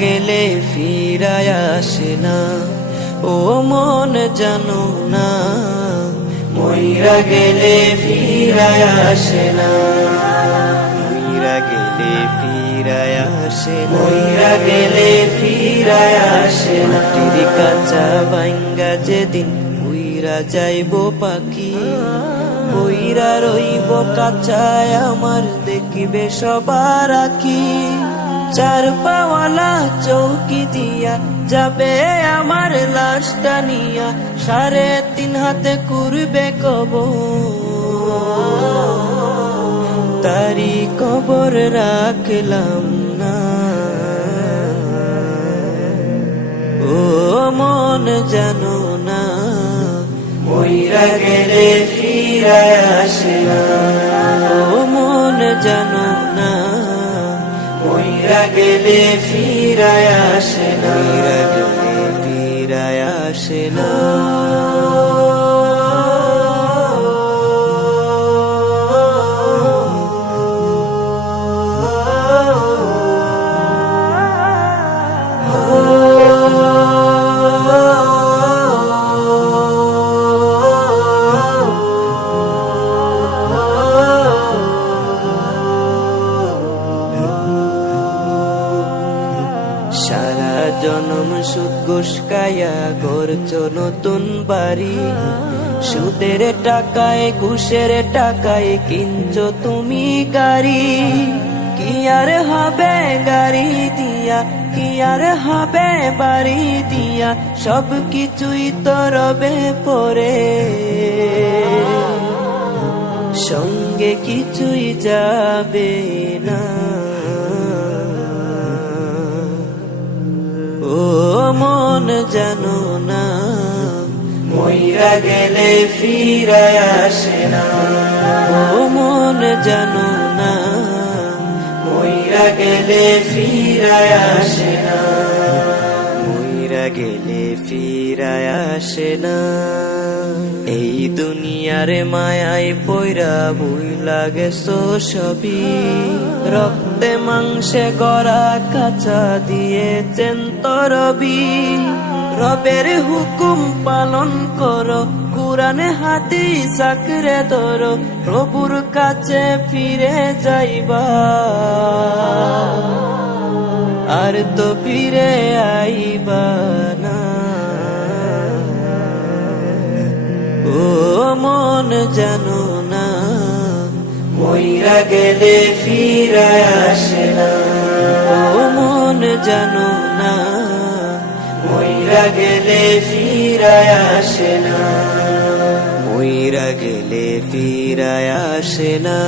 গেলে ফিরায় আসে না, ও মন জানো না, মইরা গেলে ফিরায় আসে না, মইরা গেলে ফিরায় আসে না, মইরা গেলে ফিরায় আসে না। মাটির কাঁচা ভাঙ্গা যেদিন উইরা যাইবো পাখি, বইরা রইব কাঁচায় আমার দেখিবে সবার আঁখি। চার পাওয়ালা চৌকি দিয়া যাবে আমার লাশটা নিয়া, 3.5 হাতে করবে কবর, তারি কবর রাখলাম না, ও মন জানো না, মইরা গেলে ফিরায় আসে না, ও মন জানো না, মইরা গেলে ফিরায় আসে না, মইরা গেলে ফিরায় আসে না। সারা জনম সুদ ঘুষ খায়া গড়ছো নতুন বাড়ি, সুদের টাকায় ঘুষের টাকায় কিনছো তুমি গাড়ি। কি আর হবে গাড়ি দিয়া, কি আর হবে বাড়ি দিয়া, সব কিছুই তো রবে পরে, সঙ্গে কিছুই যাবে না, ও মন জানো না, মইরা গেলে ফিরায় আসে না, ও মন জানো না, মইরা গেলে ফিরায় আসে না, মইরা গেলে ফিরায় আসে না। এই দুনিয়ার মায়ায় পয়রা ভুইলা গেছো সবই, রক্তে মাংসে গড়া কাঁচা দিয়েছেন তরবি। রবের হুকুম পালন করো, কুরআনে হাদিস আঁকড়ে ধরো, প্রভুর কাছে ফিরে যাইবা, আর তো ফিরে আইবা না, ও মন জানো না, মইরা গেলে ফিরায় আসে না, ও মন জানো না, মইরা গেলে ফিরায় আসে না, মইরা গেলে ফিরায় আসে না।